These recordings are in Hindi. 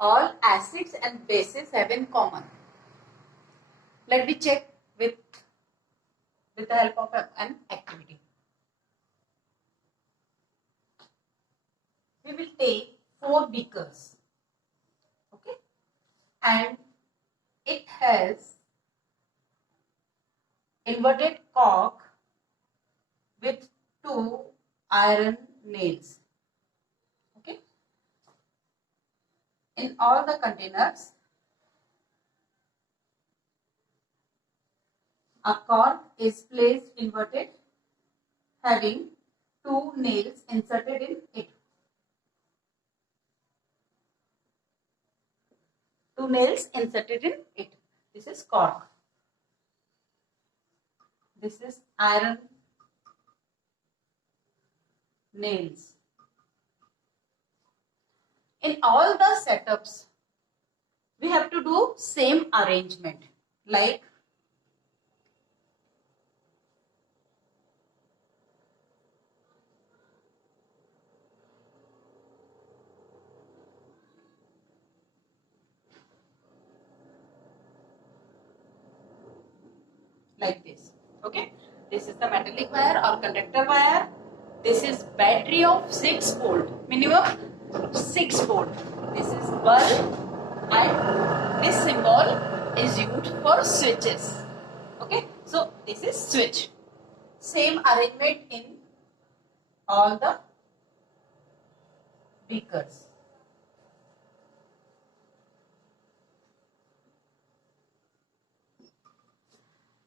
all acids and bases have in common? Let me check with the help of an activity. We will take 4 beakers, okay, and it has inverted cork with 2 iron nails. Okay, in all the containers, a cork is placed inverted having 2 nails inserted in it. 2 nails inserted in it. This is cork. This is iron nails. In all the setups, we have to do same arrangement, like this. Okay, this is the metallic wire or conductor wire. This is battery of 6 volt, minimum 6 volt. This is bulb, and this symbol is used for switches. Okay, so this is switch. Same arrangement in all the beakers.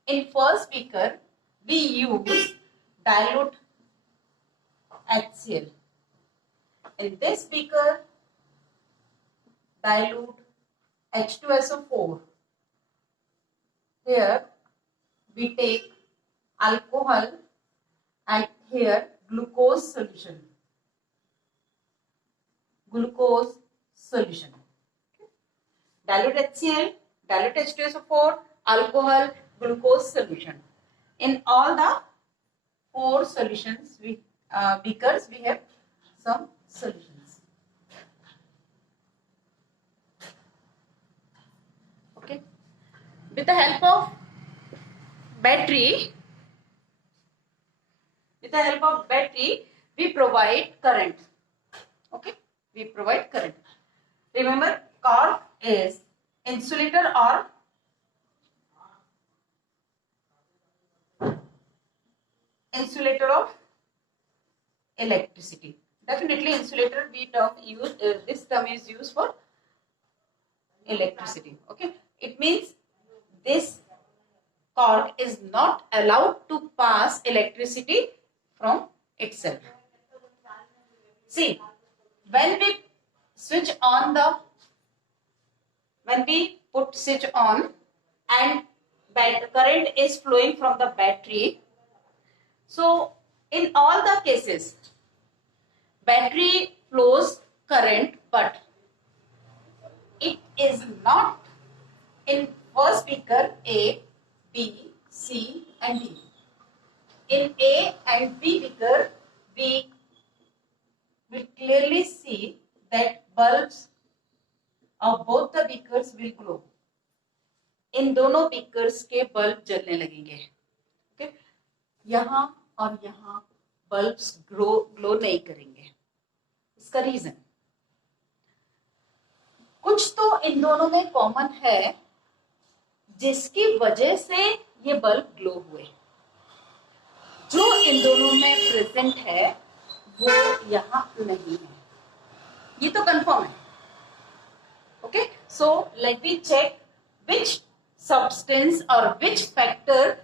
In first beaker, we use dilute HCl. In this beaker, dilute H2SO4. Here we take alcohol and here glucose solution. Glucose solution. Dilute HCl, dilute H2SO4, alcohol, glucose solution. In all the 4 solutions, beakers, we have some solutions. Okay. With the help of battery, we provide current. Okay, we provide current. Remember, cork is insulator or insulator of electricity. Definitely insulator, this term is used for electricity. Okay, it means this cork is not allowed to pass electricity from itself. See, when we put switch on and current is flowing from the battery, so in all the cases, battery flows current, but it is not in first beaker A, B, C and D. In A and B beaker, we will clearly see that bulbs of both the beakers will glow. इन दोनों beakers के bulb जलने लगेंगे. Okay? यहाँ और यहाँ bulbs glow नहीं करेंगे. इसका रीजन कुछ तो इन दोनों में कॉमन है जिसकी वजह से ये बल्ब ग्लो हुए. जो इन दोनों में प्रेजेंट है वो यहाँ नहीं है. ये तो कंफर्म है. Okay, so let me check which substance or which factor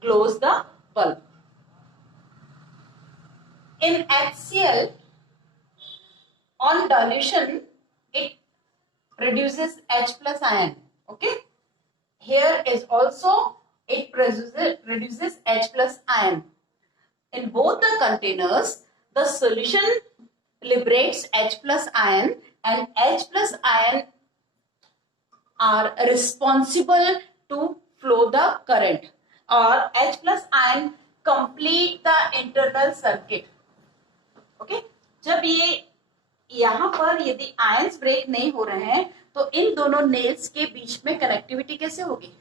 glows the bulb. In HCl, on dilution, it produces H plus ion. Okay, here is also it produces H plus ion. In both the containers, the solution liberates H plus ion, and H plus ion are responsible to flow the current, or H plus ion complete the internal circuit. Okay, जब यहाँ पर यदि आयंस ब्रेक नहीं हो रहे हैं तो इन दोनों नेल्स के बीच में कनेक्टिविटी कैसे होगी?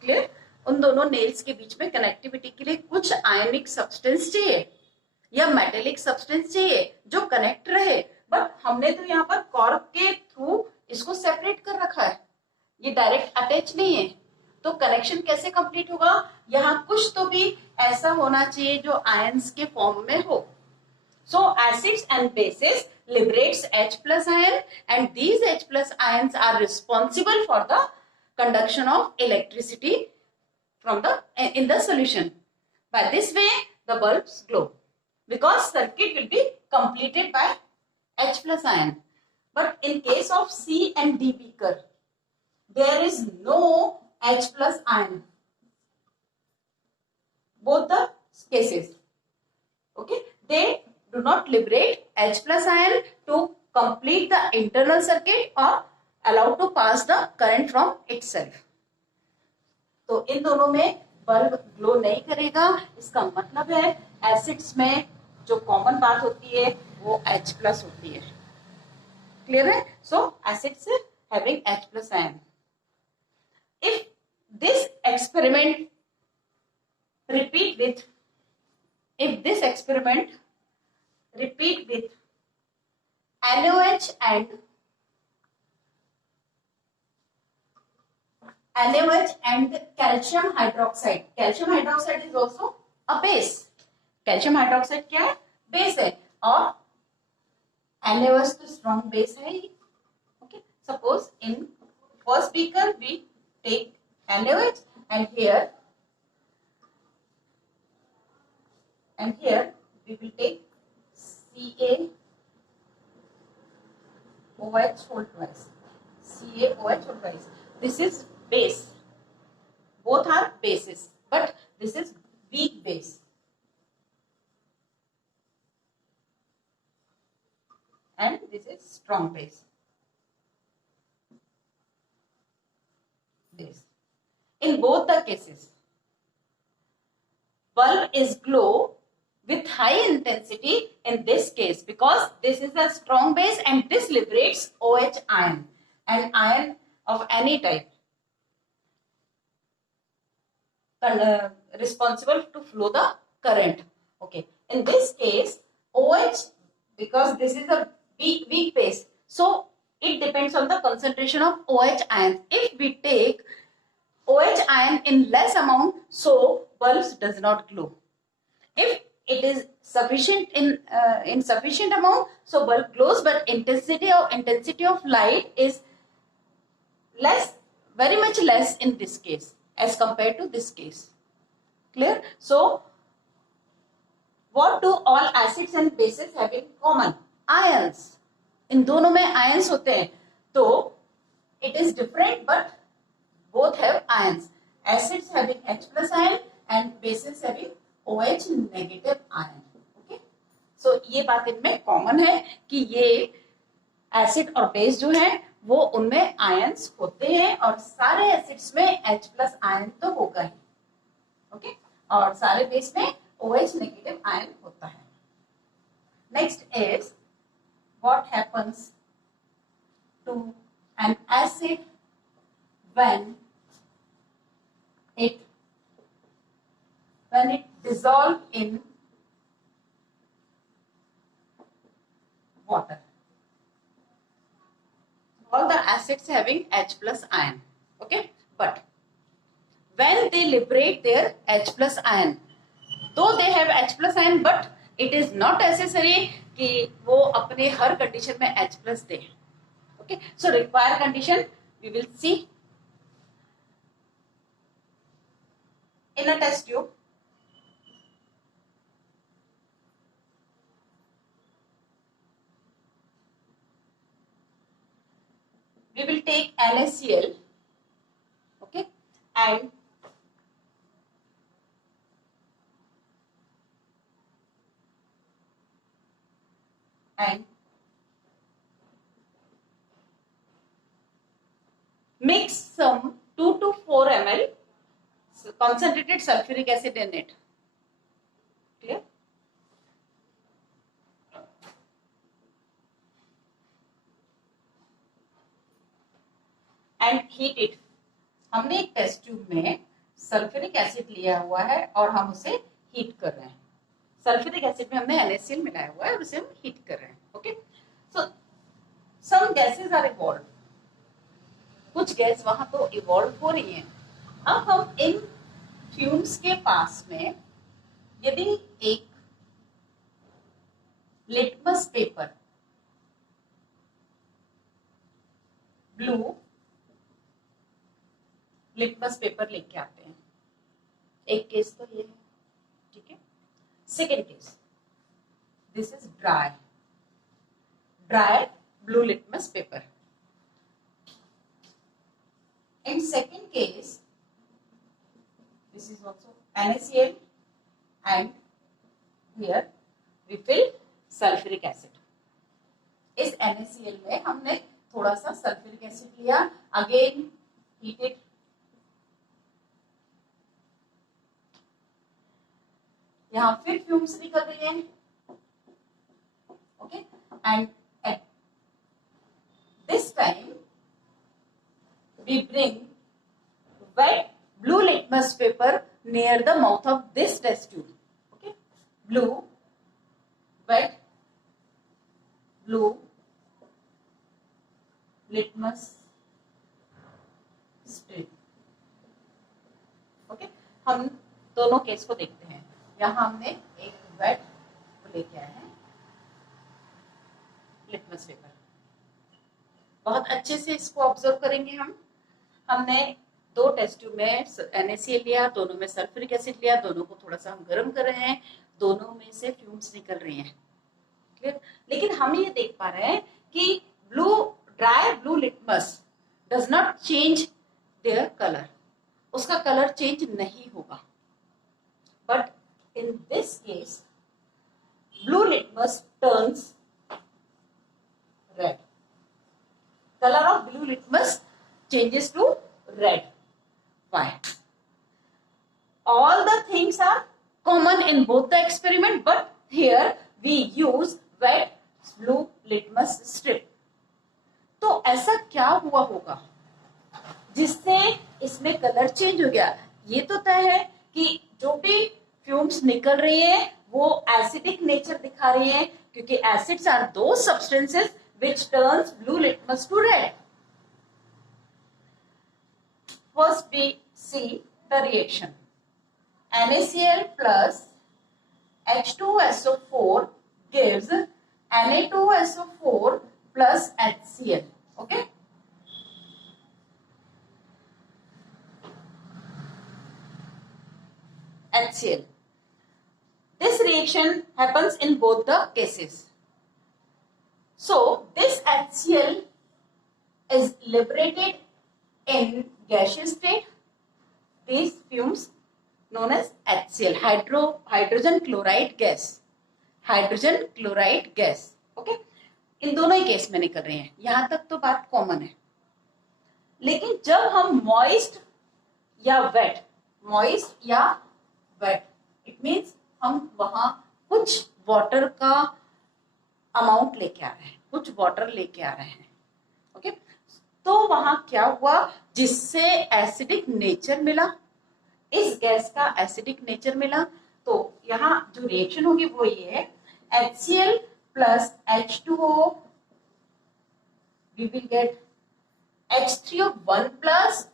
क्लियर? उन दोनों नेल्स के बीच में कनेक्टिविटी के लिए कुछ आयनिक सब्सटेंस चाहिए या मेटेलिक सब्सटेंस चाहिए जो कनेक्ट रहे, बट हमने तो यहाँ पर कॉर्क के थ्रू इसको सेपरेट कर रखा है, ये डायरेक्ट अटैच नहीं है, तो कनेक्शन कैसे कंप्लीट होगा? यहाँ कुछ तो भी ऐसा होना चाहिए जो आयंस के फॉर्म में हो. So acids and bases liberates H plus ion, and these H plus ions are responsible for the conduction of electricity from the in the solution. By this way the bulbs glow because circuit will be completed by H plus ion. But in case of C and D beaker, there is no H plus ion. Both the cases, okay, they do not liberate H plus ion to complete the internal circuit or allow to pass the current from itself. तो इन दोनों में बल्ब ग्लो नहीं करेगा. इसका मतलब है एसिड्स में जो कॉमन बात होती है वो H प्लस होती है. क्लियर है? So acids having H plus ion. If this experiment repeat with NaOH and calcium hydroxide. Calcium hydroxide is also a base. Calcium hydroxide क्या है? बेस है. और NaOH तो strong base है ही. Okay. Suppose in first beaker we take NaOH and here we will take CaOH whole twice. CaOH whole twice. This is base. Both are bases, but this is weak base. And this is strong base. This. In both the cases, bulb is glow with high intensity in this case because this is a strong base and this liberates OH ion, an ion of any type responsible to flow the current. Okay, in this case OH, because this is a weak base, so it depends on the concentration of OH ions. If we take OH ion in less amount, so bulbs does not glow. If it is sufficient in sufficient amount, so bulb glows, but intensity of light is less, very much less in this case as compared to this case. Clear? So what do all acids and bases have in common? Ions. इन दोनों में ions होते हैं, तो it is different but both have ions. Acids having H plus ion and bases having OH negative ion. Okay, so ये बात इनमें कॉमन है कि ये एसिड और बेस जो है वो उनमें आयंस होते हैं और सारे एसिड्स में H प्लस आयन तो होगा ही. ओके, और सारे बेस में OH नेगेटिव आयन होता है. Next is what happens to an acid when it dissolve in water. All the acids having H plus ion. Okay, but when they liberate their H plus ion, though they have H plus ion, but it is not necessary कि वो अपने हर कंडीशन में H plus they. Okay, so required condition we will see in a test tube. We will take NaCl, okay, and mix some 2 to 4 ml concentrated sulfuric acid in it. Clear? And heat it. हमने एक टेस्ट ट्यूब में सल्फ्यूरिक एसिड लिया हुआ है और हम उसे हीट कर रहे हैं। सल्फ्यूरिक एसिड में हमने NaCl मिलाया हुआ है और उसे हम हीट कर रहे हैं। Okay, so some gases are evolve, कुछ गैस वहां तो इवॉल्व हो रही हैं। अब हम इन फ्यूम्स के पास में यदि एक litmus paper, blue litmus paper लेके आते हैं, एक केस तो ये है, ठीक है। Second case, this is dry blue litmus paper. In second case, this is also NaCl and here we fill sulfuric acid. इस NaCl में हमने थोड़ा सा सल्फ्यूरिक एसिड लिया, अगेन हीटेड, यहां फिर फ्यूम्स निकल रही हैं, okay, and at this time we bring wet blue litmus paper near the mouth of this test tube. Okay, wet blue litmus strip. Okay, हम दोनों केस को देखते हैं। यहां हमने एक वेट लेके आए हैं लिटमस पेपर, बहुत अच्छे से इसको ऑब्जर्व करेंगे हम। हमने दो टेस्ट ट्यूब में NaCl लिया, दोनों में सल्फ्यूरिक एसिड लिया, दोनों को थोड़ा सा हम गर्म कर रहे हैं, दोनों में से फ्यूम्स निकल रही हैं, क्लियर। लेकिन हम ये देख पा रहे हैं कि dry blue litmus does not change their colour, उसका कलर चेंज नहीं होगा। But in this case blue litmus turns red. Color of blue litmus changes to red. Why? All the things are common in both the experiment, but here we use wet blue litmus strip. तो ऐसा क्या हुआ होगा जिससे इसमें कलर चेंज हो गया? ये तो तय है कि जो भी फ्यूम्स निकल रही है वो एसिडिक नेचर दिखा रही है, क्योंकि एसिड्स आर दो substances which turns blue litmus to red. First we see the reaction. NaCl plus H2SO4 gives Na2SO4 plus HCl. Okay? HCl. This reaction happens in both the cases. So this HCl is liberated in gaseous state. These fumes known as HCl, hydrogen chloride gas. Hydrogen chloride gas, okay, इन दोनों ही केस में निकल रहे हैं। यहां तक तो बात कॉमन है। लेकिन जब हम मॉइस्ट या वेट, इट मीन्स हम वहां कुछ वाटर का अमाउंट लेके आ रहे हैं, कुछ वाटर लेके आ रहे हैं, ओके, तो वहां क्या हुआ जिससे एसिडिक नेचर मिला, इस गैस का एसिडिक नेचर मिला। तो यहाँ जो रिएक्शन होगी वो ये है, HCl plus H2O, we will get H3O1 plus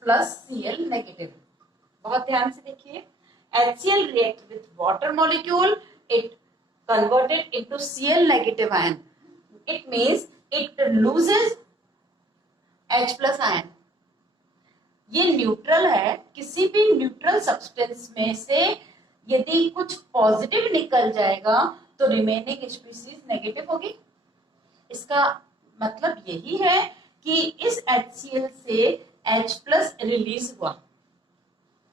Cl negative. बहुत ध्यान से देखिए, HCl react with water molecule, it converted into Cl negative ion. It means it loses H plus ion. ये न्यूट्रल है, किसी भी न्यूट्रल सब्सटेंस में से यदि कुछ पॉजिटिव निकल जाएगा तो रिमेनिंग स्पीसीज नेगेटिव होगी। इसका मतलब यही है कि इस HCl से H प्लस रिलीज हुआ,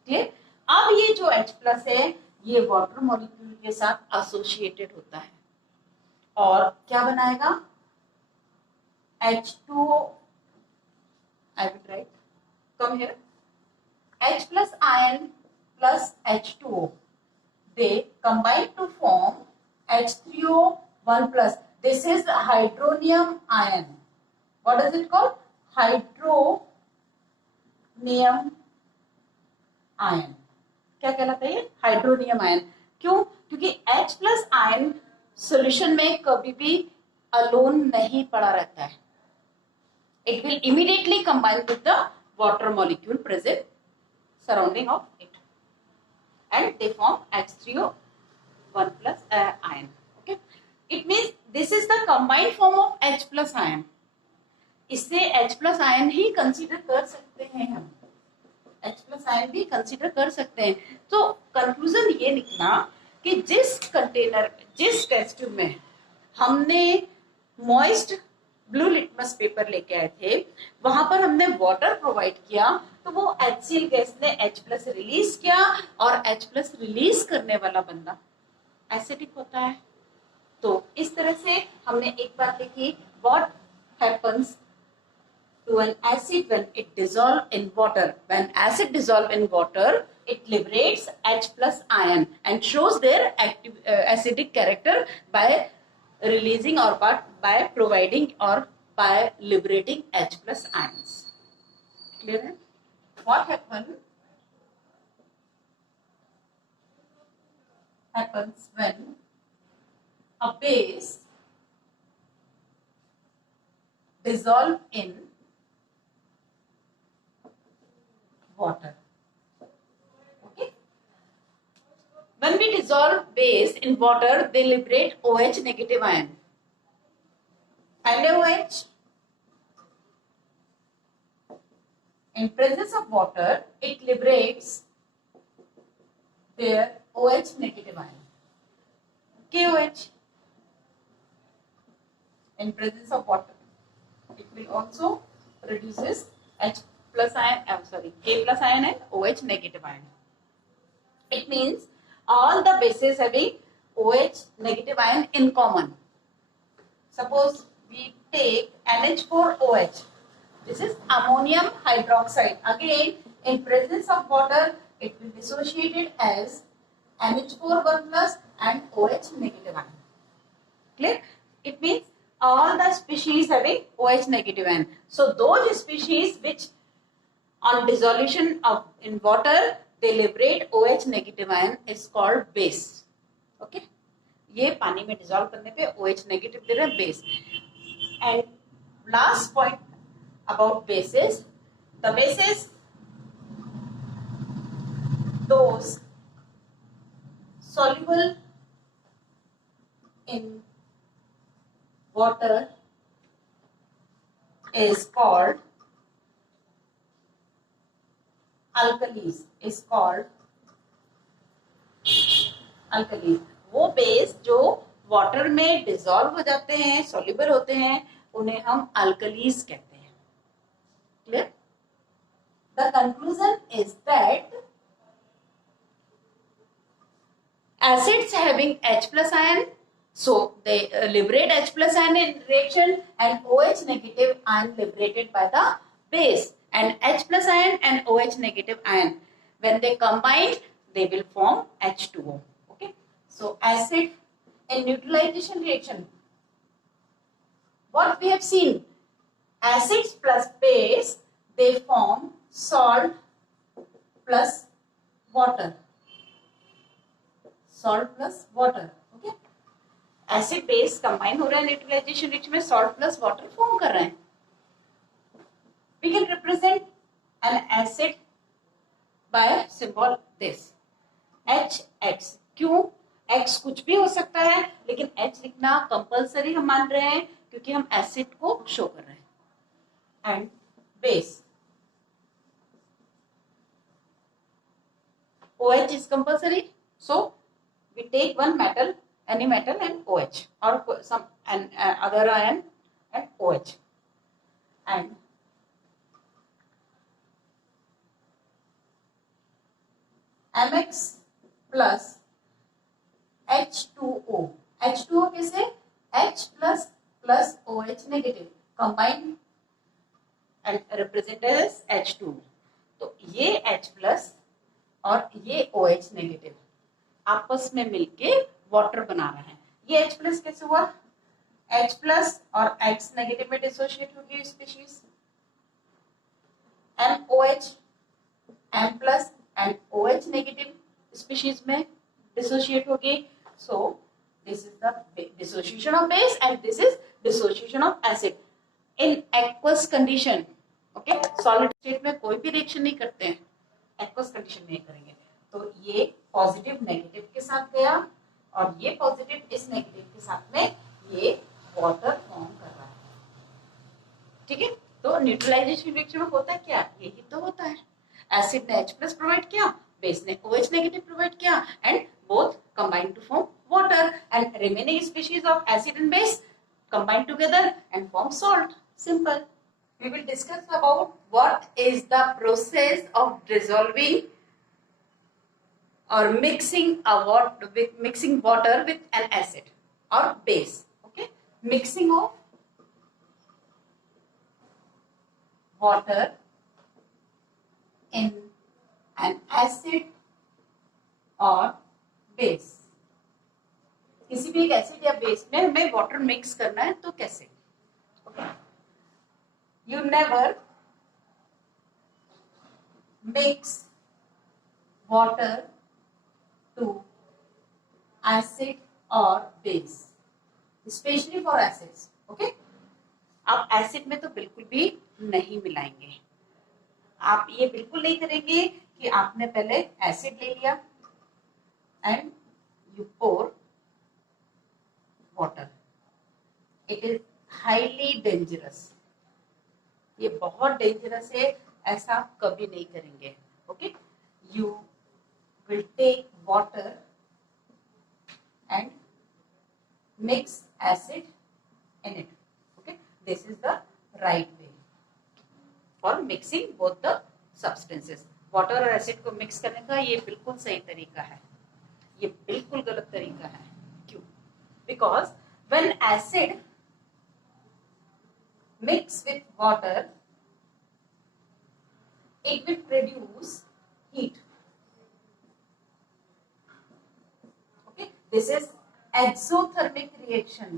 ठीक। अब ये जो H प्लस है ये वाटर मॉलिक्यूल के साथ एसोसिएटेड होता है और क्या बनाएगा, H2O, I will write, come here, H plus ion plus H2O, they combine to form H3O1 plus. This is hydronium ion. What is it called? Hydronium hydronium ion. क्या कहलाता है? Hydronium ion. क्यों? क्योंकि H प्लस आयन सोल्यूशन में कभी भी अलोन नहीं पड़ा रहता है। It will immediately combine with the water molecule present surrounding of it, and they form H3O1 plus ion. Okay, it means this is the combined form of H plus ion. इससे H plus ion ही कंसीडर कर सकते हैं हम, H plus ion भी कंसीडर कर सकते हैं। तो कंक्लूजन ये निकला कि जिस कंटेनर, जिस टेस्ट ट्यूब में हमने मॉइस्ट ब्लू लिटमस पेपर लेके आए थे, वहां पर हमने वाटर प्रोवाइड किया, तो वो HCl गैस ने H प्लस रिलीज किया, और H प्लस रिलीज करने वाला बंदा एसिडिक होता है। तो इस तरह से हमने एक बात देखी, what happens to an acid when it dissolve in water. When acid dissolve in water, it liberates H plus ion and shows their active, acidic character by releasing or by providing or by liberating H plus ions. Clear है? What happens when a base dissolve in water? Okay. When we dissolve base in water, they liberate OH negative ion. NaOH, in presence of water, it liberates their OH negative ion. KOH, in presence of water, it will also reduces H plus ion, K plus ion and OH negative ion. It means all the bases having OH negative ion in common. Suppose we take NH4OH. This is ammonium hydroxide. Again, in presence of water, it will be dissociated as NH4 1+ and OH negative ion. Clear? It means all the species having OH negative ion. So those species which on dissolution of in water they liberate OH negative ion is called base. Okay, ये पानी में डिसॉल्व करने पे OH नेगेटिव दे रहा है, base. And last point about basis, the basis those soluble in water is called alkalis, is called alkalis. वो बेस जो वाटर में डिसॉल्व हो जाते हैं, सॉल्युबल होते हैं, उन्हें हम अल्कलीज कहते हैं। Clear? The conclusion is that acids having H plus ion, so they liberate H plus ion in reaction, and OH negative ion liberated by the base, and H plus ion and OH negative ion, when they combine, they will form H2O. Okay, so acid in neutralization reaction, what we have seen, acids plus base, they form salt plus water. Salt plus water. Okay, acid base combine हो रहा है न्यूट्रलाइजेशन रिएक्शन में, सॉल्ट प्लस वाटर फॉर्म कर रहे हैं। We can represent an acid by symbol this HX। क्यों? X कुछ भी हो सकता है, लेकिन H लिखना कंपल्सरी हम मान रहे हैं क्योंकि हम एसिड को शो कर रहे हैं। And base OH is compulsory, so we take one metal, any metal, and OH, or some other ion and OH, and MX plus H2O. H2O कैसे? H plus plus OH negative combined and represented as H2. तो ये H plus और ये OH नेगेटिव आपस में मिलके वाटर बना रहे हैं। ये H प्लस कैसे हुआ? H प्लस और X नेगेटिव में डिसोशिएट हो गई species, MOH M plus and OH negative species में dissociate होगी. So this is the dissociation of base and this is dissociation of acid in aqueous condition. Okay, solid state में कोई भी रिएक्शन नहीं करते हैं, aqueous condition में करेंगे. तो ये पॉजिटिव नेगेटिव के साथ गया और ये पॉजिटिव इस नेगेटिव के साथ में ये वाटर फॉर्म कर रहा है. ठीक है, तो न्यूट्रलाइजेशन रिएक्शन में होता क्या, यही तो होता है. एसिड ने H+ प्रोवाइड किया, बेस ने OH नेगेटिव प्रोवाइड किया and both combine to form water and remaining species of acid and base combine together and form salt. Simple. We will discuss about what is the process of dissolving or mixing water with an acid or base. Okay, mixing of water in an acid or base. किसी भी एक एसिड या बेस में हमें वाटर मिक्स करना है तो कैसे? You never mix water to acid और base, specially for acids. Okay, आप एसिड में तो बिल्कुल भी नहीं मिलाएंगे. आप ये बिल्कुल नहीं करेंगे कि आपने पहले एसिड ले लिया and you pour water. It is highly dangerous. ये बहुत डेंजरस है, ऐसा आप कभी नहीं करेंगे. Okay, you will take water and mix acid in it. Okay, this is the right way for mixing both the substances. Water और एसिड को मिक्स करने का ये बिल्कुल सही तरीका है, ये बिल्कुल गलत तरीका है. क्यों? Because when acid mix with water, it will produce heat. Okay, this is exothermic reaction.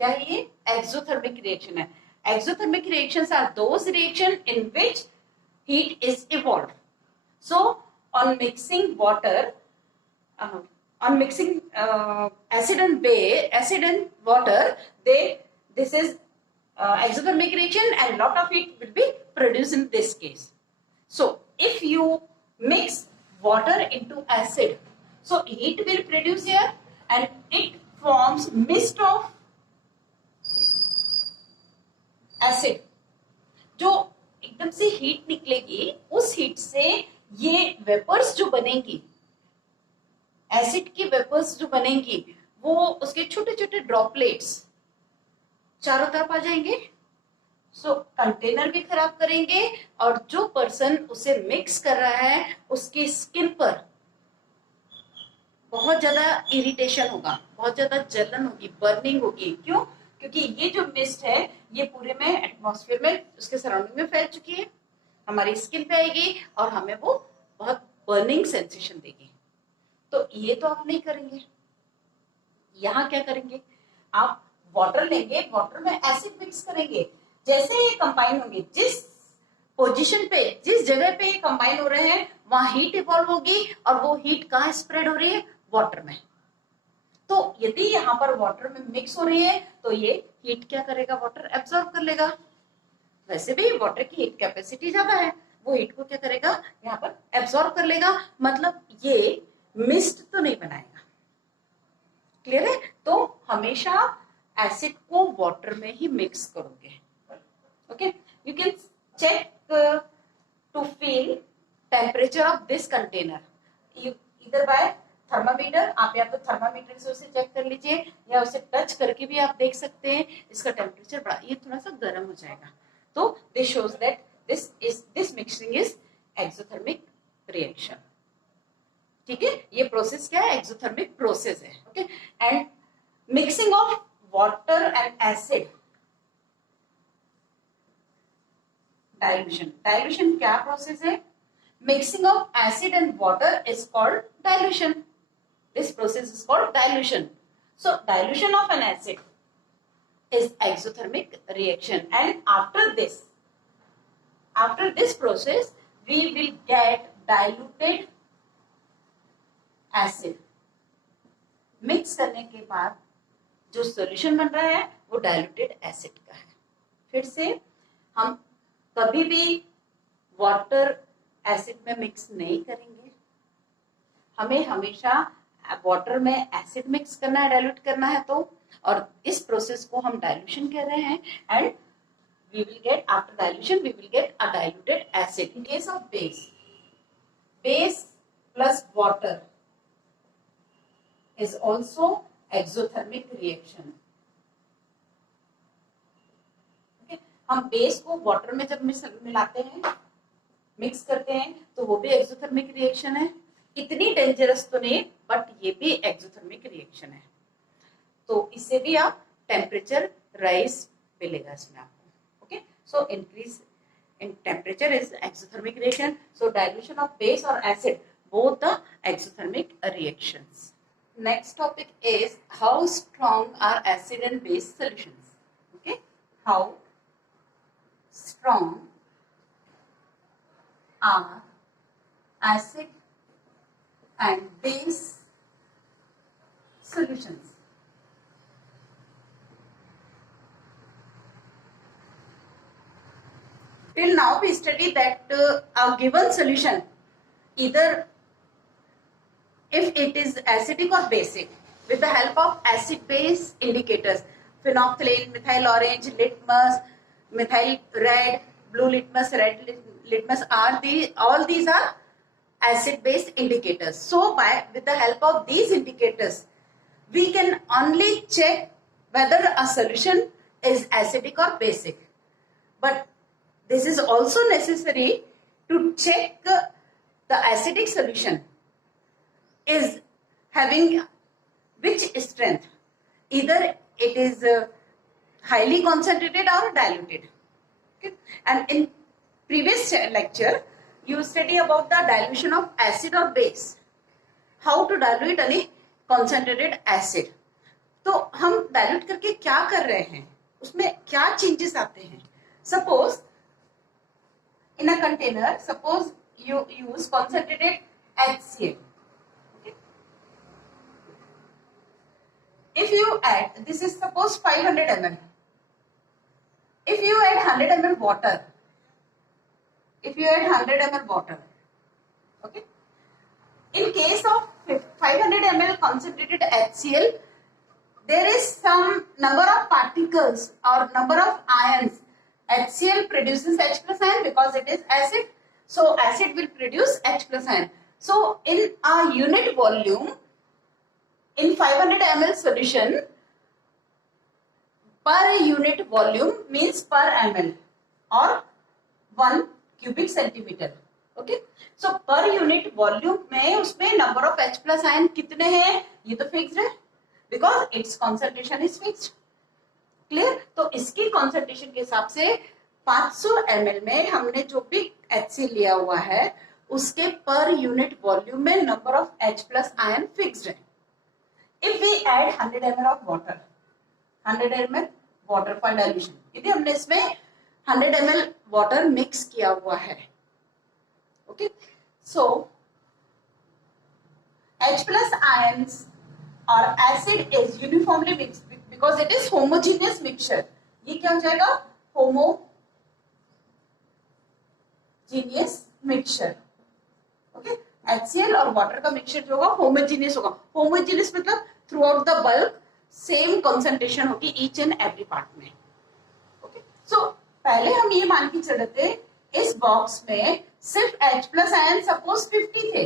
क्या है ये? Exothermic reaction है. Exothermic reactions are those reactions in which heat is evolved. So on mixing water, on mixing acid and water, this is exothermic reaction and lot of heat will be produced in this case. So if you mix water into acid, so heat will produce here and it forms mist of acid. जो एकदम से हीट निकलेगी, उस हीट से ये वेपर्स जो बनेंगी, एसिड की वेपर्स जो बनेंगी, वो उसके छोटे छोटे ड्रॉपलेट्स चारों तरफ आ जाएंगे. सो कंटेनर भी खराब करेंगे और जो पर्सन उसे मिक्स कर रहा है उसकी स्किन पर बहुत ज्यादा इरिटेशन होगा, बहुत ज्यादा जलन होगी, बर्निंग होगी. क्यों? क्योंकि ये जो मिस्ट है ये पूरे में एटमॉस्फेयर में उसके सराउंडिंग में फैल चुकी है, हमारी स्किन पे आएगी और हमें वो बहुत बर्निंग सेंसेशन देगी. तो ये तो आप नहीं करेंगे. यहाँ क्या करेंगे? आप वाटर लेंगे, वाटर में एसिड मिक्स करेंगे. जैसे ये कंबाइन होंगे, जिस पोजीशन पे, जिस जगह पे ये कंबाइन हो रहे हैं, वहां हीट इवॉल्व होगी और वो हीट कहाँ स्प्रेड हो रही है? वाटर में. तो यदि यहाँ पर वाटर में मिक्स हो रही है तो ये हीट क्या करेगा? वाटर एब्जॉर्ब कर लेगा. वैसे भी वाटर की हीट कैपेसिटी ज्यादा है, वो हीट को क्या करेगा? यहाँ पर एब्जॉर्ब कर लेगा. मतलब ये मिस्ट तो नहीं बनाएगा. क्लियर है? तो हमेशा एसिड को वाटर में ही मिक्स करोगे. Okay, you can check to feel temperature of this container इधर बाय थर्मामीटर. आप या तो थर्मामीटर से उसे चेक कर लीजिए या उसे टच करके भी आप देख सकते हैं. इसका टेम्परेचर बड़ा, ये थोड़ा सा गर्म हो जाएगा. तो this shows that this mixing is exothermic reaction. ठीक है, ये प्रोसेस क्या है? एक्सोथर्मिक प्रोसेस है. Okay, and mixing of water and acid, dilution. Dilution क्या प्रोसेस है? Mixing of acid and water is called dilution. This process is called dilution. So dilution of an acid. is exothermic reaction, and after this process we will get diluted acid. Mix करने के बाद जो सॉल्यूशन बन रहा है वो डाइल्यूटेड एसिड का है. फिर से हम कभी भी वाटर एसिड में मिक्स नहीं करेंगे. हमें हमेशा वाटर में एसिड मिक्स करना है, डाइल्यूट करना है. तो और इस प्रोसेस को हम डाइल्यूशन कह रहे हैं. And we will get, after dilution we will get a diluted acid. In case of base plus water is also exothermic reaction. Okay? हम बेस को वाटर में जब मिलाते हैं, मिक्स करते हैं, तो वो भी एक्सोथर्मिक रिएक्शन है. इतनी डेंजरस तो नहीं, बट ये भी एक्सोथर्मिक रिएक्शन है. तो इससे भी आप टेम्परेचर राइज मिलेगा इसमें आपको. So increase in temperature is exothermic reaction. So dilution of base or acid, both the exothermic reactions. Next topic is how strong are acid and base solutions. Okay, how strong are acid and base solutions. Till now we study that a given solution, either if it is acidic or basic, with the help of acid base indicators, phenolphthalein, methyl orange, litmus, methyl red, blue litmus, red litmus, all these are acid base indicators. So with the help of these indicators we can only check whether a solution is acidic or basic. But this is also necessary to check the acidic solution is having which strength. Either it is highly concentrated or diluted. Okay? And in previous lecture, you study about the dilution of acid or base. How to dilute any concentrated acid. तो हम dilute करके क्या कर रहे हैं, उसमें क्या changes आते हैं. Suppose in a container, suppose you use concentrated HCl. Okay. If you add, this is suppose 500 ml. If you add 100 ml water, okay. In case of 500 ml concentrated HCl, there is some number of particles or number of ions. HCl produces H plus ion because it is acid. So acid will produce H plus ion. So in a unit volume, in 500 ml solution, per unit volume means per ml or 1 cubic centimeter. Okay. So per unit volume में उसमें number of H plus ion कितने हैं, ये तो fixed है because its concentration is fixed. Clear. तो इसकी कॉन्सेंट्रेशन के हिसाब से 500 ml में हमने जो भी HCl लिया हुआ है उसके पर यूनिट वॉल्यूम में number of H plus ion fixed है. If we add 100 ml of water, 100 ml water for dilution, यदि हमने इसमें 100 ml वाटर मिक्स किया हुआ है. ओके. सो H प्लस आयंस और acid is uniformly mixed because it is homogeneous mixture. ये क्या हो जाएगा, homogeneous mixture. Okay, HCl और वाटर का मिक्सचर जो होगा homogeneous होगा. homogeneous मतलब throughout the bulk same concentration होगी each and every part में. Okay, so पहले हम ये मान के चलते थे इस बॉक्स में सिर्फ H प्लस आयन सपोज 50 थे,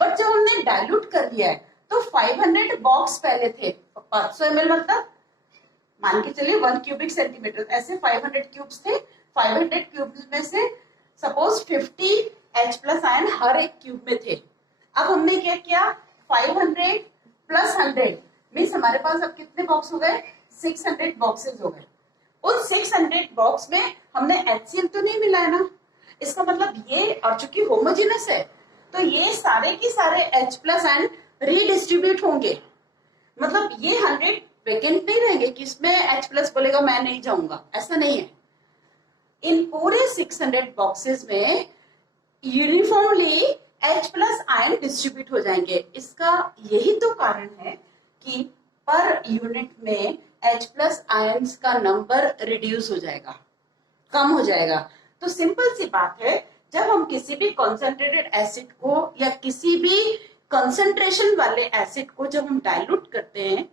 बट जब हमने डाइल्यूट कर दिया है तो 500 बॉक्स पहले थे, 500 ml मतलब मान के चलिए 1 क्यूबिक सेंटीमीटर, ऐसे 500 क्यूब्स थे. 500 क्यूब्स में से सपोज 50 H प्लस आयन हर एक क्यूब में थे. अब हमने क्या किया, 500 प्लस 100 मीन्स हमारे पास अब कितने बॉक्स हो गए, 600 बॉक्सेस हो गए. उन 600 बॉक्स में हमने HCl तो नहीं मिला है ना, इसका मतलब ये, और चूंकि होमोजेनस है तो ये सारे के सारे H प्लस आयन रीडिस्ट्रीब्यूट होंगे. मतलब ये 100 वेकेंट नहीं रहेंगे कि इसमें H+ बोलेगा मैं नहीं जाऊंगा, ऐसा नहीं है। इन पूरे 600 बॉक्सेस में यूनिफॉर्मली H+ आयन डिस्ट्रीब्यूट हो जाएंगे। इसका यही तो कारण है कि पर यूनिट में H+ आयन्स का नंबर रिड्यूस हो जाएगा, कम हो जाएगा। तो सिंपल सी बात है, जब हम किसी भी कॉन्सेंट्रेटेड एसिड को या किसी भी कंसंट्रेशन वाले एसिड को जब हम डाइल्यूट करते हैं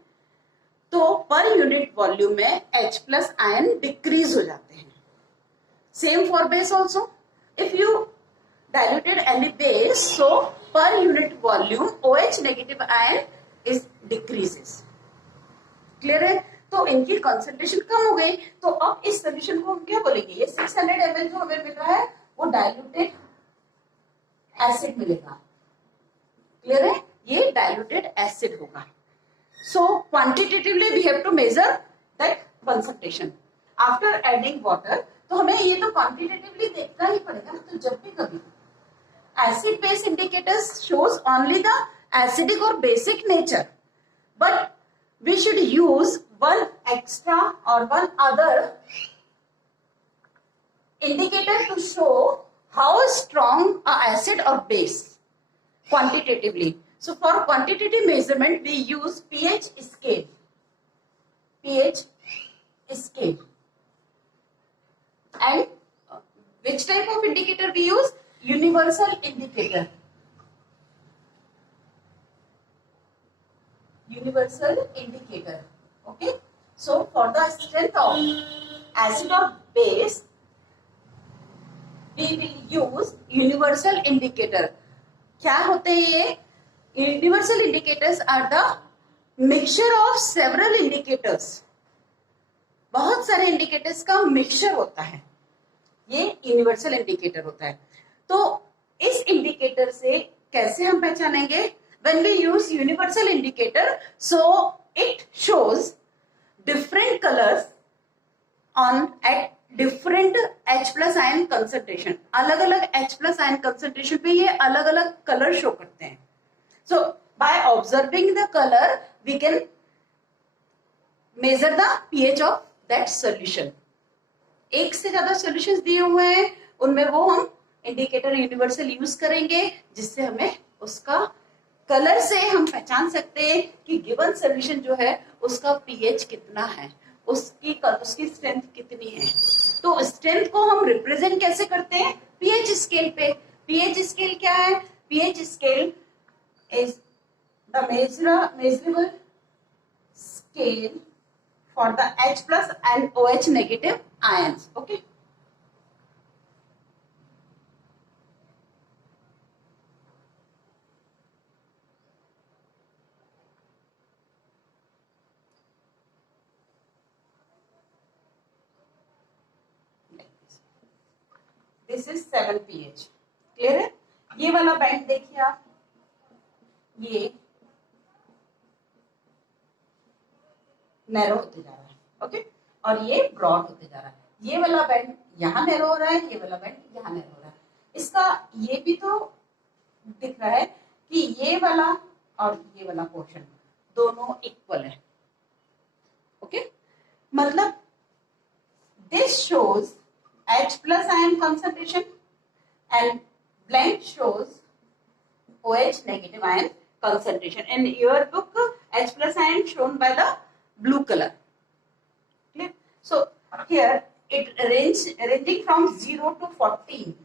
तो पर यूनिट वॉल्यूम में H+ आयन डिक्रीज हो जाते हैं। Same for base also, if you diluted any base, so per unit volume OH negative ion is decreases. Clear है? तो इनकी कंसंट्रेशन कम हो गई, तो अब इस सोल्यूशन को हम क्या बोलेंगे, ये 600 ml जो हमें मिल रहा है वो डाइल्यूटेड एसिड मिलेगा। क्लियर है? ये डाइल्यूटेड एसिड होगा। So quantitatively we have to measure that concentration after adding water. तो हमें ये तो क्वांटिटेटिवली देखना ही पड़ेगा। तो जब भी कभी acid base indicators shows only the acidic or basic nature, but we should use one extra or one other indicator to show how strong a acid or base quantitatively. So for quantitative measurement we use pH scale. And which type of indicator we use? Universal indicator. Okay. So for the strength of acid or base, we will use universal indicator. क्या होते हैं ये? Universal indicators are the mixture of several indicators. बहुत सारे इंडिकेटर्स का मिक्सचर होता है, ये यूनिवर्सल इंडिकेटर होता है। तो इस इंडिकेटर से कैसे हम पहचानेंगे? When we use universal indicator, so it shows different colors on at different H+ ion concentration. अलग अलग H+ आयन concentration पे ये अलग अलग कलर शो करते हैं। So by observing the color, we can measure the pH of that solution. एक से ज्यादा सॉल्यूशंस दिए हुए हैं, उनमें वो हम इंडिकेटर यूनिवर्सल यूज करेंगे, जिससे हमें उसका कलर से हम पहचान सकते हैं कि गिवन सॉल्यूशन जो है उसका पीएच कितना है, उसकी स्ट्रेंथ कितनी है। तो स्ट्रेंथ को हम रिप्रेजेंट कैसे करते हैं? पीएच स्केल पे। पीएच स्केल क्या है? PH scale is the measurable scale for the H+ and OH negative ions. Okay. This is 7 pH. Clear है? ये वाला बैंड देखिए आप, ये नैरो होते जा रहा है, ओके, और ये ब्रॉड होते जा रहा है। ये वाला बैंड यहाँ नैरो हो रहा है, ये वाला बैंड यहाँ नैरो हो रहा है। इसका ये भी तो दिख रहा है कि ये वाला और ये वाला पोर्शन दोनों इक्वल है, ओके। मतलब this shows H+ ion concentration and blank shows OH negative ion concentration. In your book, H+ ion shown by the blue color. Clear? So here it ranging from 0 to 14.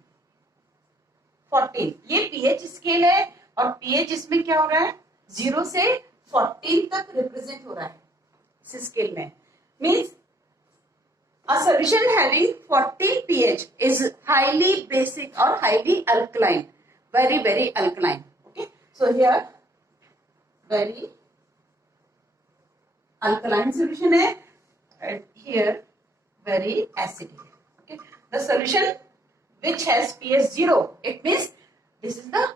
14 ये pH स्केल है और pH इसमें क्या हो रहा है? 0 से 14 तक रिप्रेजेंट हो रहा है इस स्केल में। Means a solution having 14 pH is highly basic or highly alkaline, very alkaline. Okay, so here very alkaline solution है and here very acidic. Okay, the solution which has pH 0, it means this is the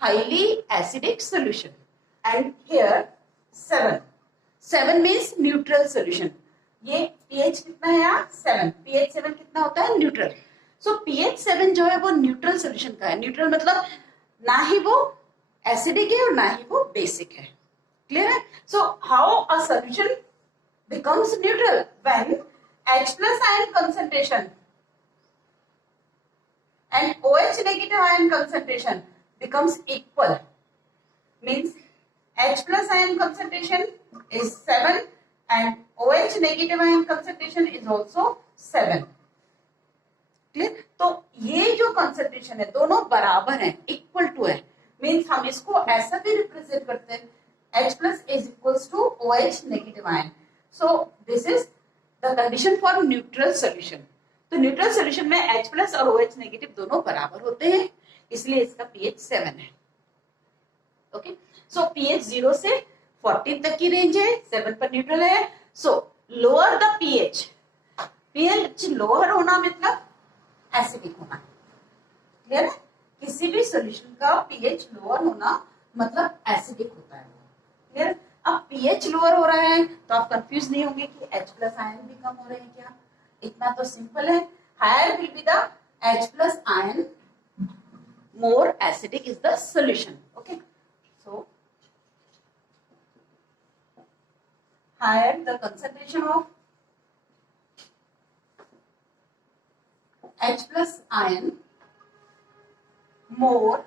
highly acidic solution. And here 7 means neutral solution. ये pH कितना है यहाँ? 7. pH 7 कितना होता है? न्यूट्रल. सो pH 7 जो है वो न्यूट्रल सोल्यूशन का है। न्यूट्रल मतलब ना ही वो एसिडिक है और ना ही वो बेसिक है। क्लियर है? So how a solution becomes neutral when H plus ion concentration and OH negative ion concentration becomes equal. Means H plus ion concentration is 7 and OH negative ion concentration is also 7. Clear? तो ये जो कंसंट्रेशन है दोनों बराबर है, इक्वल टू है. मीन्स हम इसको ऐसा भी रिप्रेजेंट करते हैं, H plus is equals to OH negative ion. So this is the condition for neutral solution. तो न्यूट्रल सोल्यूशन में H प्लस और OH नेगेटिव दोनों बराबर होते हैं, इसलिए इसका pH 7 है. ओके, सो pH 0 से 14 तक की रेंज है, 7 पर न्यूट्रल है. सो लोअर द pH लोअर होना मतलब एसिडिक होना. क्लियर है? किसी भी सॉल्यूशन का pH लोअर होना मतलब एसिडिक होता है. क्लियर? अब pH लोअर हो रहा है तो आप कंफ्यूज नहीं होंगे कि H प्लस आयन भी कम हो रहे हैं क्या. इतना तो सिंपल है. Higher will be the H plus ion, more acidic is the solution. Okay, so higher the concentration of H plus ion, more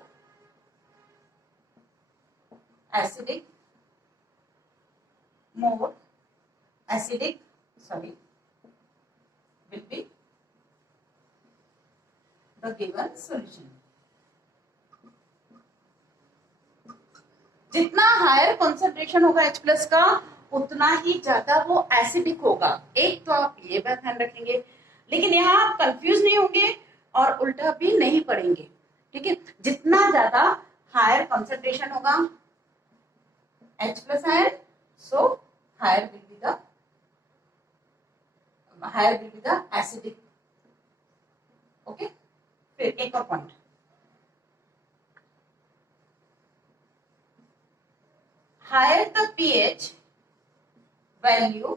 acidic will be the given solution. जितना हायर कंसंट्रेशन होगा H प्लस का उतना ही ज्यादा वो एसिडिक होगा. एक तो आप ये बात ध्यान रखेंगे, लेकिन यहाँ आप कंफ्यूज नहीं होंगे और उल्टा भी नहीं पड़ेंगे. ठीक है, जितना ज्यादा हायर कंसंट्रेशन होगा H plus ion, so higher will be the acidic. Okay, फिर एक और point, higher the pH value,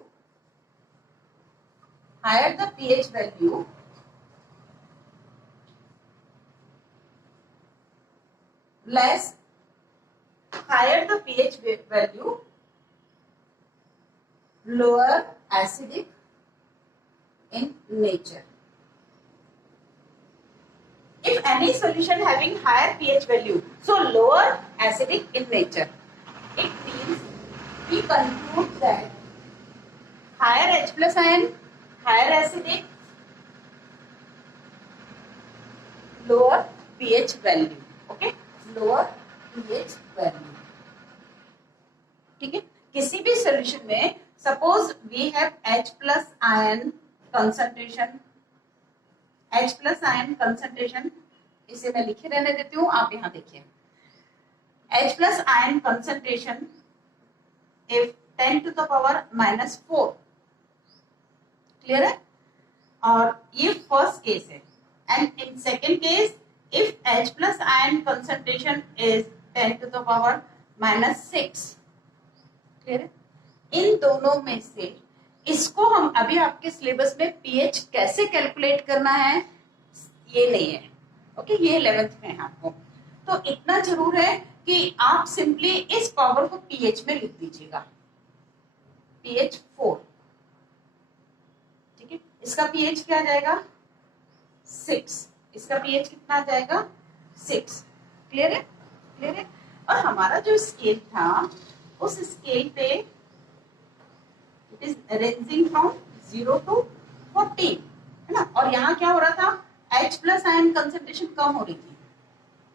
less higher the pH value, lower acidic in nature. If any solution having higher pH value, so lower acidic in nature, it means we conclude that higher H plus ion, higher acidic, lower pH value. Okay, lower pH value. ठीक है, किसी भी solution में suppose we have H plus ion concentration, इसे मैं लिखे रहने देती हूँ, आप यहाँ देखिए. H plus ion concentration if 10 to the power minus 4. Clear है? और ये फर्स्ट केस है. And in second case if H plus ion concentration is 10 to the power minus 6. Clear है? इन दोनों में से इसको हम अभी आपके सिलेबस में pH कैसे कैलकुलेट करना है ये नहीं है. ओके, ये 11th में है आपको. तो इतना जरूर है कि आप सिंपली इस पावर को pH में लिख दीजिएगा, pH 4. ठीक है, इसका pH क्या आ जाएगा? 6. इसका pH कितना आ जाएगा? 6. क्लियर है? क्लियर है? और हमारा जो स्केल था उस स्केल पे it is ranging from 0 to 14 है ना. और यहाँ क्या हो रहा था? H प्लस आयन कंसेंट्रेशन कम हो रही थी.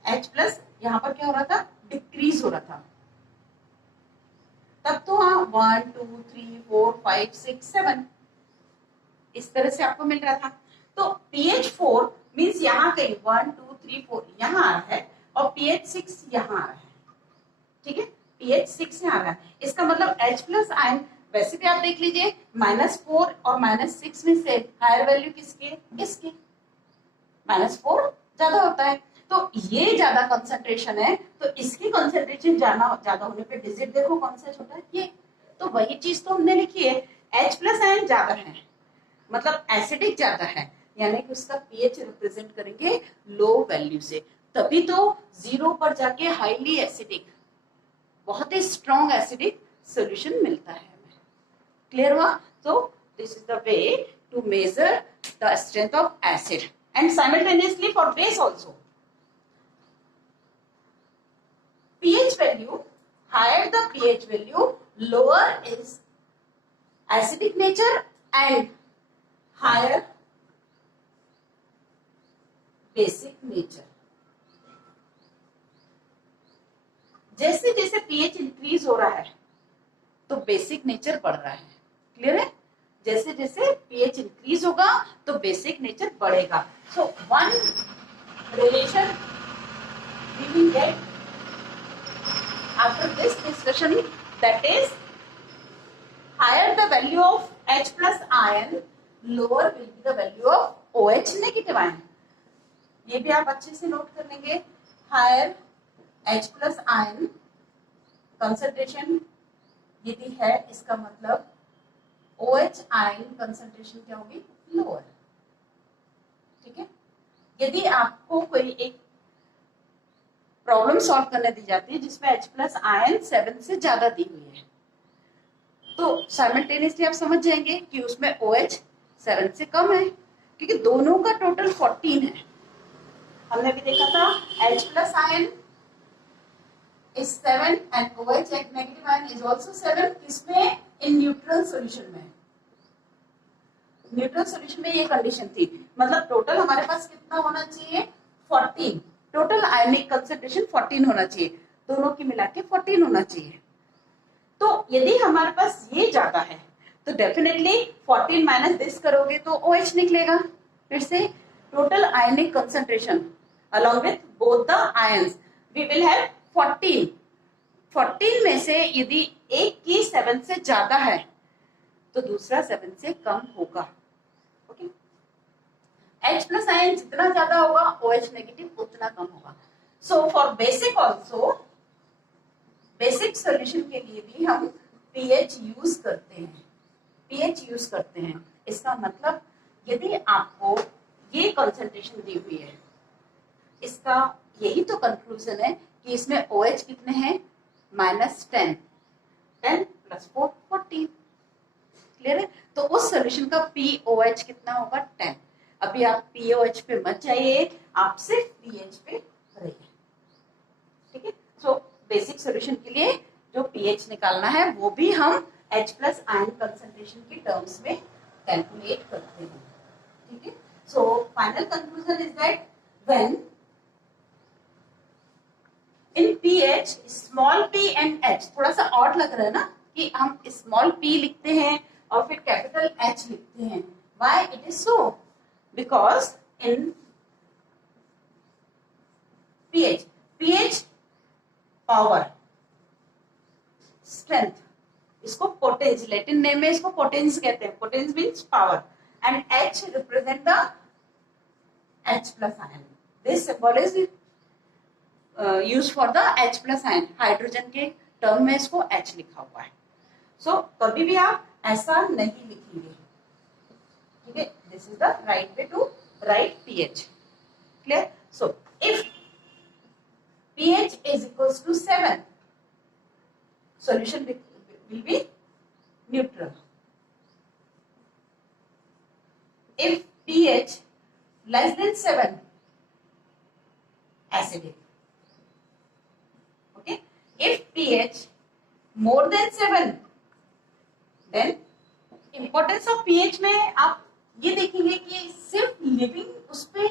H प्लस यहाँ पर क्या हो रहा था? डिक्रीज हो रहा था. तब तो हाँ 1 2 3 4 5 6 7 इस तरह से आपको मिल रहा था. तो pH 4 मीन्स यहाँ कहीं 1 2 3 4 यहाँ आ रहा है और pH 6 यहाँ आ रहा है. ठीक है, pH 6 यहाँ आ रहा है. इसका मतलब H प्लस आयन वैसे भी आप देख लीजिए -4 और -6 में से हायर वैल्यू किसके? इसके. -4 ज्यादा होता है तो ये ज्यादा कंसंट्रेशन है, तो इसकी कंसंट्रेशन ज्यादा होने पे डिजिट देखो कौन सा छोटा है, ये. तो वही चीज तो हमने लिखी है. H प्लस आयन ज्यादा है मतलब एसिडिक ज्यादा है, यानी कि उसका pH रिप्रेजेंट करेंगे लो वैल्यू से. तभी तो 0 पर जाके हाईली एसिडिक, बहुत ही स्ट्रॉन्ग एसिडिक सॉल्यूशन मिलता है. क्लियर हुआ? तो this is the way to measure the strength of acid and simultaneously for base also. pH value, higher the pH value, lower is acidic nature and higher basic nature. जैसे जैसे pH इंक्रीज हो रहा है तो बेसिक नेचर बढ़ रहा है. क्लियर है? जैसे जैसे pH इंक्रीज होगा तो बेसिक नेचर बढ़ेगा. So one relation we will get after this discussion, that is higher the value of H plus ion, lower will be the value of OH negative ion. ये भी आप अच्छे से नोट कर लेंगे. higher H plus ion concentration यदि है, इसका मतलब OH ion concentration क्या होगी? lower. ठीक है? यदि आपको कोई एक प्रॉब्लम सॉल्व करने दी जाती है जिसमें H प्लस आयन 7 से ज्यादा दी हुई है, तो साइमल्टेनियसली आप समझ जाएंगे कि उसमें OH 7 से कम है, क्योंकि दोनों का टोटल 14 है. हमने भी देखा था H plus ion is 7 and OH negative ion is also 7. किसमें? इन न्यूट्रल सॉल्यूशन में. न्यूट्रल सॉल्यूशन में ये कंडीशन थी. मतलब टोटल हमारे पास कितना होना चाहिए? 14. टोटल आयनिक कंसेंट्रेशन 14 होना चाहिए. दोनों की मिला के 14 होना चाहिए. तो यदि हमारे पास ये ज्यादा है तो डेफिनेटली 14 माइनस दिस करोगे तो OH निकलेगा. फिर से total ionic concentration along with both the ions we will have 14. 14 में से यदि एक की 7 से ज्यादा है तो दूसरा 7 से कम होगा. ओके. H प्लस आयन जितना ज्यादा होगा OH नेगेटिव उतना कम होगा. So for basic also, basic solution के लिए भी हम pH यूज करते हैं. pH यूज करते हैं. इसका मतलब यदि आपको ये कंसंट्रेशन दी हुई है, इसका यही तो कंक्लूजन है कि इसमें OH कितने हैं? -10. 10 प्लस 4 14. क्लियर है? तो उस सोल्यूशन का pOH कितना होगा? 10. अभी आप pOH पे मत जाइए, आप सिर्फ pH पे रहिए. ठीक है? सो बेसिक सॉल्यूशन के लिए जो pH निकालना है वो भी हम H प्लस आयन कंसंट्रेशन की टर्म्स में कैलकुलेट करते हैं. ठीक है? So final conclusion is that when in pH small p and H, थोड़ा सा ऑड लग रहा है ना कि हम स्मॉल p लिखते हैं और फिर कैपिटल H लिखते हैं. Why it is so? Because in pH power, strength, इसको पोटेंस, लैटिन नेम में इसको पोटेंस कहते हैं. Potence means power and H represent the H plus ion. This symbol is use for the H plus ion. Hydrogen के टर्म में इसको H लिखा हुआ है. सो कभी भी आप ऐसा नहीं लिखेंगे. ठीक है? This is the right way to write pH. Clear? So if pH is equals to 7, solution will be neutral. If pH less than 7, acidic. Okay. If pH more than 7, then importance of pH में आप ये देखेंगे कि सिर्फ लिविंग उस पे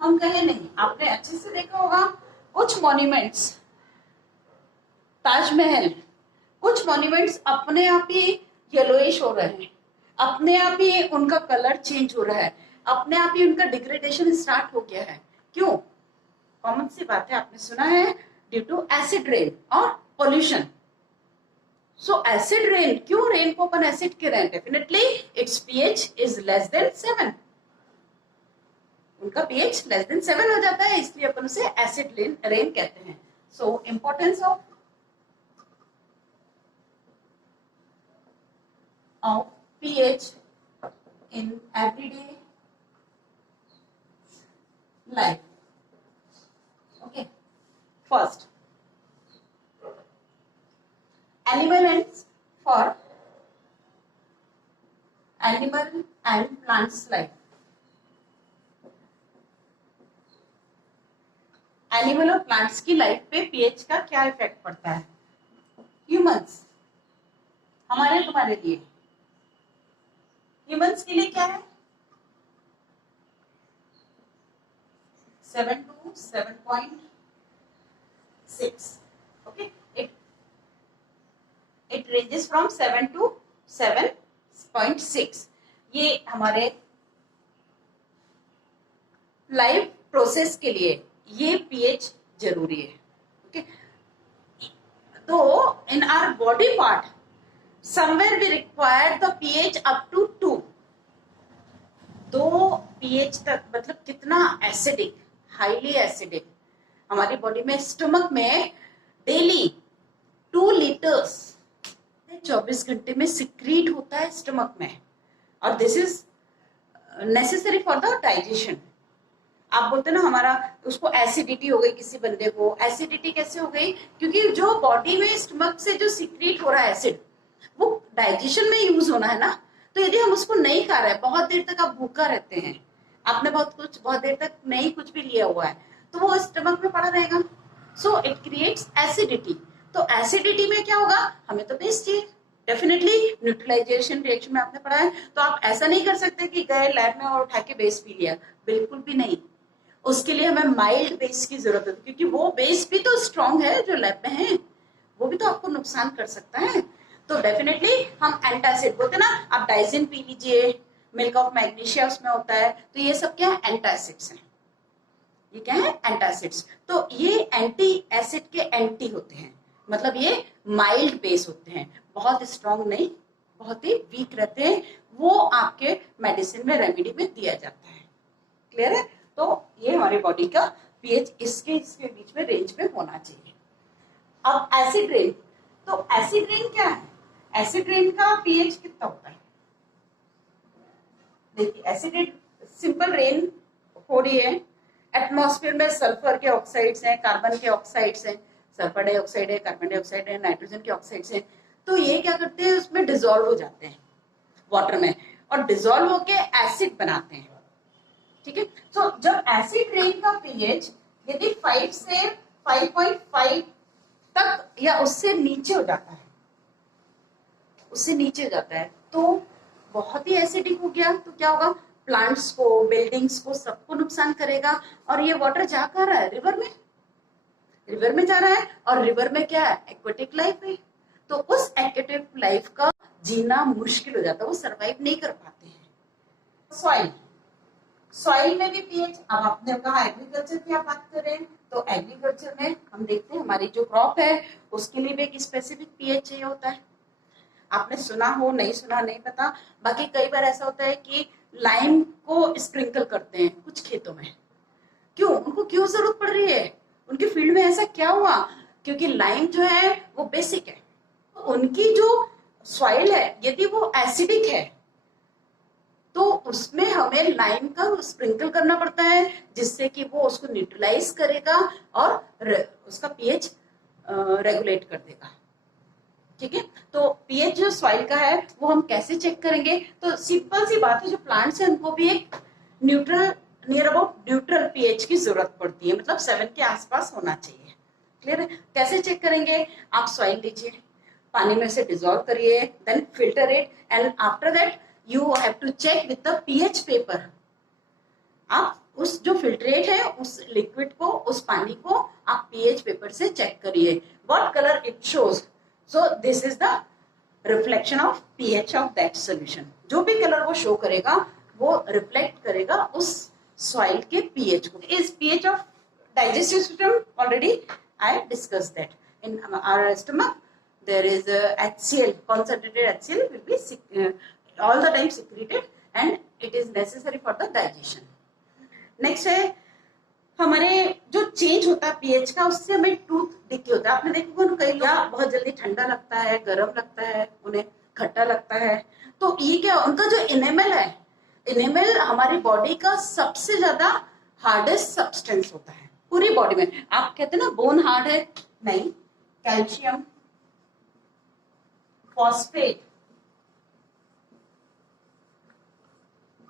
हम कहें नहीं. आपने अच्छे से देखा होगा कुछ मॉन्यूमेंट्स, ताजमहल, कुछ मॉन्यूमेंट्स अपने आप ही येलोइश हो रहे हैं, अपने आप ही उनका कलर चेंज हो रहा है, अपने आप ही उनका डिग्रेडेशन स्टार्ट हो गया है. क्यों? कॉमन सी बात है, आपने सुना है, ड्यू टू एसिड रेन और पोल्यूशन. सो एसिड रेन, क्यों रेन को अपन एसिड कह रहे हैं? Definitely it's pH is less than 7. उनका pH लेस देन 7 हो जाता है, इसलिए अपन उसे एसिड रेन कहते हैं. सो importance of pH in everyday life. Okay. First, elements for animal and plants life. Animal और प्लांट्स की लाइफ पे पीएच का क्या इफेक्ट पड़ता है? ह्यूमंस, हमारे तुम्हारे लिए, ह्यूमंस के लिए क्या है? 7 to 7.6. Okay, it ranges from 7 to 7.6. ये हमारे लाइफ प्रोसेस के लिए ये पीएच जरूरी है। ओके, तो in our body part somewhere we require the pH up to 2 pH तक। मतलब कितना एसिडिक, हाईली एसिडिक। हमारी बॉडी में, स्टमक में डेली 2 लीटर्स 24 घंटे में सिक्रीट होता है स्टमक में, और this is necessary for the digestion. आप बोलते ना हमारा उसको एसिडिटी हो गई, किसी बंदे को एसिडिटी कैसे हो गई? क्योंकि जो बॉडी में स्टमक से जो सिक्रीट हो रहा है एसिड, वो डाइजेशन में यूज होना है ना। तो यदि हम उसको नहीं खा रहे हैं, बहुत देर तक आप भूखा रहते हैं, आपने बहुत देर तक नहीं कुछ भी लिया हुआ है, तो वो स्टमक में पड़ा रहेगा। So it creates acidity. तो एसिडिटी में क्या होगा? हमें तो बेस चाहिए डेफिनेटली। न्यूट्रलाइजेशन रिएक्शन में आपने पढ़ा है, तो आप ऐसा नहीं कर सकते कि गए लैब में और उठा के बेस पी लिया, बिल्कुल भी नहीं। उसके लिए हमें माइल्ड बेस की जरूरत है, क्योंकि वो बेस भी तो स्ट्रॉन्ग है जो लैब में है, वो भी तो आपको नुकसान कर सकता है। तो डेफिनेटली हम एंटासिड बोलते ना, आप डाइजिन पी लीजिए, मिल्क ऑफ मैग्नीशिया उसमें होता है, तो ये सब क्या है? एंटासिड्स हैं। ये क्या है? एंटासिड्स। तो ये एंटी एसिड के एंटी होते हैं, मतलब ये माइल्ड बेस होते हैं, बहुत स्ट्रॉन्ग नहीं, बहुत ही वीक रहते हैं। वो आपके मेडिसिन में, रेमेडी में दिया जाता है। क्लियर है? तो ये हमारी बॉडी का पीएच इसके बीच में, रेंज में होना चाहिए। अब एसिड रेन, तो एसिड रेन क्या है? एसिड रेन का पीएच कितना होता है? देखिए, एसिड रेन सिंपल रेन हो रही है, एटमॉस्फेयर में सल्फर के ऑक्साइड्स हैं, कार्बन के ऑक्साइड्स हैं, सल्फर डाइऑक्साइड है, कार्बन डाइऑक्साइड है, नाइट्रोजन के ऑक्साइड्स हैं। तो ये क्या करते हैं? उसमें डिसॉल्व हो जाते हैं वाटर में, और डिसॉल्व होके एसिड बनाते हैं। ठीक है, तो जब एसिड रेन का पीएच यदि 5 से 5.5 तक या उससे नीचे हो जाता है, उससे नीचे हो जाता है, तो बहुत ही एसिडिक हो गया। तो क्या होगा? प्लांट्स को, बिल्डिंग्स को, सबको नुकसान करेगा। और ये वाटर जा कर रहा है रिवर में, रिवर में जा रहा है, और रिवर में क्या है? एक्वेटिक लाइफ है। तो उस एक्वेटिक लाइफ का जीना मुश्किल हो जाता है, वो सरवाइव नहीं कर पाते हैं। सॉइल, सॉइल में भी पीएच। अब आपने कहा एग्रीकल्चर की आप बात कर रहे हैं, तो एग्रीकल्चर में हम देखते हैं हमारी जो क्रॉप है उसके लिए भी एक स्पेसिफिक पीएच चाहिए होता है। आपने सुना हो, नहीं सुना नहीं पता। बाकी कई बार ऐसा होता है कि लाइम को स्प्रिंकल करते हैं कुछ खेतों में। क्यों? उनको क्यों जरूरत पड़ रही है? उनके फील्ड में ऐसा क्या हुआ? क्योंकि लाइम जो है वो बेसिक है। उनकी जो सॉइल है यदि वो एसिडिक है, तो उसमें हमें लाइम का स्प्रिंकल करना पड़ता है, जिससे कि वो उसको न्यूट्रलाइज करेगा और उसका पीएच रेगुलेट कर देगा। ठीक है, तो पीएच जो सॉइल का है वो हम कैसे चेक करेंगे? तो सिंपल सी बात है, जो प्लांट्स हैं उनको भी एक neutral, near about neutral pH की जरूरत पड़ती है, मतलब 7 के आसपास होना चाहिए। क्लियर है? कैसे चेक करेंगे? आप सॉइल लीजिए, पानी में से डिसॉल्व करिए, then filter it, and after that you have to check with the pH paper. आप उस जो फिल्ट्रेट है उस लिक्विड को, उस पानी को आप पीएच पेपर से चेक करिए, what colour it shows. So this is the reflection of pH of that solution. जो भी कलर वो शो करेगा वो रिफ्लेक्ट करेगा उस सॉइल के पीएच को। Is pH of digestive system, already I discuss that. In our stomach there is HCl, concentrated HCl will be all the time secreted and it is necessary for the digestion. Next है हमारे जो चेंज होता है पीएच का, उससे हमें टूथ डिके होता है। आपने देखा होगा कई लोग बहुत जल्दी ठंडा लगता है, गर्म लगता है, उन्हें खट्टा लगता है। तो ये क्या, उनका जो इनेमल है, इनेमल हमारी बॉडी का सबसे ज्यादा हार्डेस्ट सब्सटेंस होता है पूरी बॉडी में। आप कहते हैं ना बोन हार्ड है, नहीं, कैल्शियम, फॉस्फेट,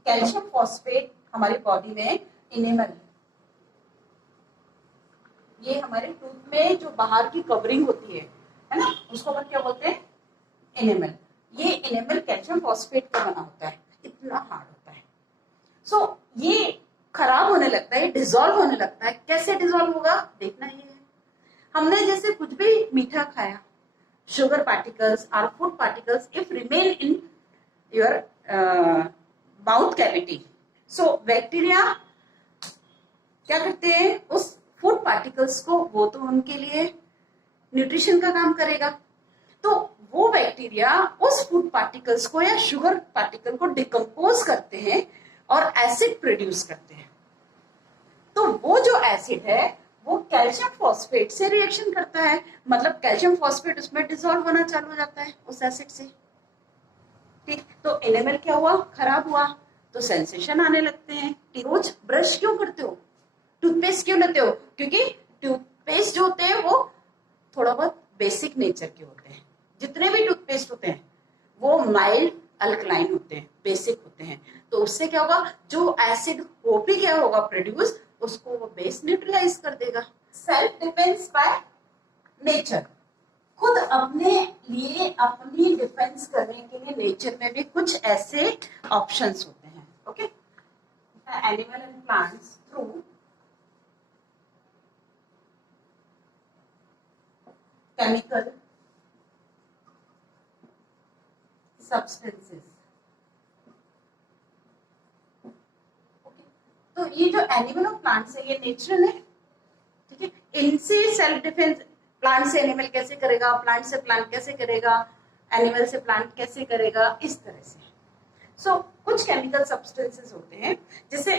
कैल्शियम फॉस्फेट हमारी बॉडी में इनेमल, ये हमारे टूथ में जो बाहर की कवरिंग होती है ना, उसको अपन क्या बोलते हैं, इनेमल। ये इनेमल कैल्शियम फॉस्फेट का बना होता है, इतना हार्ड होता है। सो ये खराब होने लगता है, डिसॉल्व होने लगता है। कैसे डिसॉल्व होगा देखना ये है। हमने जैसे कुछ भी मीठा खाया, sugar particles or food particles if remain in your mouth cavity, so bacteria क्या करते हैं, उस फूड पार्टिकल्स को, वो तो उनके लिए न्यूट्रिशन का काम करेगा, तो वो बैक्टीरिया उस फूड पार्टिकल्स को या शुगर पार्टिकल को डिकम्पोज करते हैं और एसिड प्रोड्यूस करते हैं। तो वो जो एसिड है वो कैल्शियम फॉस्फेट से रिएक्शन करता है, मतलब कैल्शियम फॉस्फेट उसमें डिसॉल्व होना चालू हो जाता है उस एसिड से। ठीक, तो एनिमल क्या हुआ, खराब हुआ, तो सेंसेशन आने लगते हैं। रोज ब्रश क्यों करते हो, टूथपेस्ट क्यों लेते हो, क्योंकि टूथपेस्ट जो होते हैं वो थोड़ा बहुत बेसिक नेचर के होते हैं। जितने भी टूथपेस्ट होते हैं वो माइल्ड अल्कलाइन होते हैं, बेसिक होते हैं। तो उससे क्या होगा, जो एसिड वो भी क्या होगा प्रोड्यूस, उसको वो बेस न्यूट्रलाइज कर देगा। सेल्फ डिफेंस बाय नेचर, खुद अपने लिए अपनी डिफेंस करने के लिए नेचर में भी कुछ ऐसे ऑप्शंस होते हैं। Okay, animal and plants through chemical substances. तो ये जो एनिमल और प्लांट्स है ये नेचुरल है, ठीक है। इनसे सेल्फ डिफेंस, प्लांट से एनिमल कैसे करेगा, प्लांट से प्लांट कैसे करेगा, एनिमल से प्लांट कैसे करेगा, इस तरह से। सो कुछ केमिकल सब्सटेंसेस होते हैं, जैसे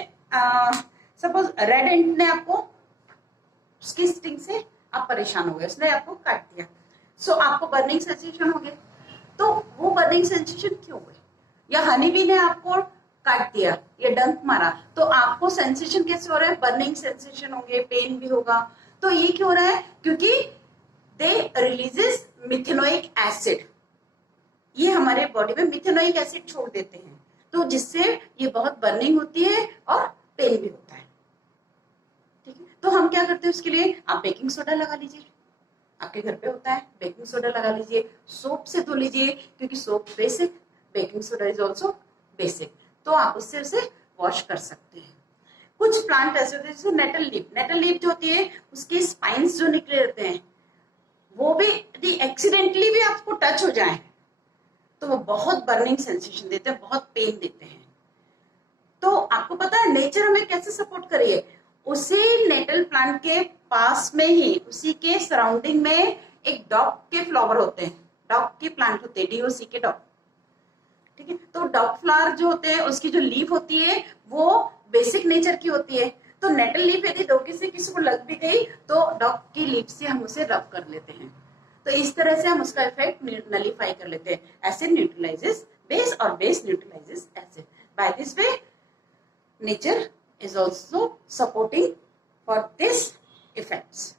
सपोज रेड एंट ने आपको, उसकी स्टिंग से आप परेशान हो गए, उसने आपको काट दिया, सो आपको बर्निंग सेंसेशन हो गया। तो वो बर्निंग सेंसेशन क्यों हुई, या हनी बी ने आपको काट दिया या डंक मारा, तो आपको सेंसेशन कैसे हो रहा है, बर्निंग सेंसेशन होंगे, पेन भी होगा। तो ये क्यों हो रहा है, क्योंकि दे रिलीजेस मिथेनोइक एसिड, ये हमारे बॉडी में मिथेनोइक एसिड छोड़ देते हैं, तो जिससे ये बहुत बर्निंग होती है और पेन भी होता है। ठीक है, तो हम क्या करते हैं उसके लिए, आप बेकिंग सोडा लगा लीजिए, आपके घर पे होता है, बेकिंग सोडा लगा लीजिए, सोप से धो लीजिए, क्योंकि soap basic, baking soda is also basic, तो आप उससे उसे वॉश कर सकते हैं। कुछ प्लांट ऐसे होते हैं जैसे नेटल लीफ, नेटल लीफ जो होती है उसके स्पाइन्स जो निकले रहते हैं, वो भी यदि एक्सीडेंटली भी आपको टच हो जाए तो वो बहुत बर्निंग सेंसेशन देते हैं, बहुत पेन देते हैं। तो आपको पता है नेचर हमें कैसे सपोर्ट करिए, उसी नेटल प्लांट के पास में ही, उसी के सराउंडिंग में एक डॉग के फ्लावर होते हैं, डॉग के प्लांट होते हैं, DOC के डॉग। ठीक है, तो डॉग फ्लावर जो होते हैं उसकी जो लीफ होती है वो बेसिक नेचर की होती है। तो नेटल लीफ यदि धोखे से किसी को लग भी गई तो डॉग की लीफ से हम उसे रब कर लेते हैं, तो इस तरह से हम उसका इफेक्ट नलीफाई कर लेते हैं। एसिड न्यूट्रलाइजेस बेस और base neutralises acid. By this way nature is also supporting for this effects.